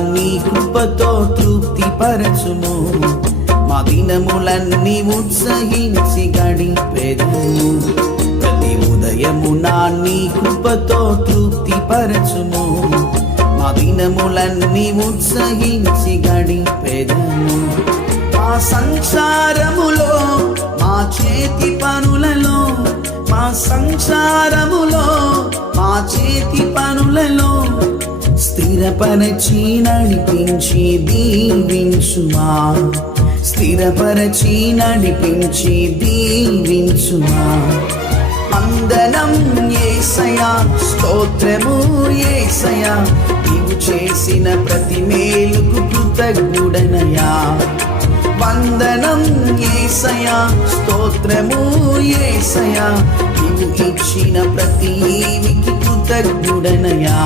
నీ కృపతో తృప్తి పరచుము. మా దినములన్నీ ఉత్సహించి గడిపెదము. ప్రతి ఉదయము నీ కృపతో తృప్తి పరచుము. మా దినములన్నీ ఉత్సహించి గడిపెదము. మా సంసారములో మా చేతి పనులలో, మా సంసారములో మా చేతి పనులలో స్థిరపరచి నడిపించి దీవించుమా. స్థిరపరచి నడిపించి దీవించుమా. వందనం యేసయ్యా, స్తోత్రము యేసయ్యా, నీవు చేసిన ప్రతి మేలుకు కృతజ్ఞుడనయ్యా. వందనం యేసయ్యా, స్తోత్రము యేసయ్యా, నీవు ఇచ్చిన ప్రతి ఈవికి కృతజ్ఞుడనయ్యా.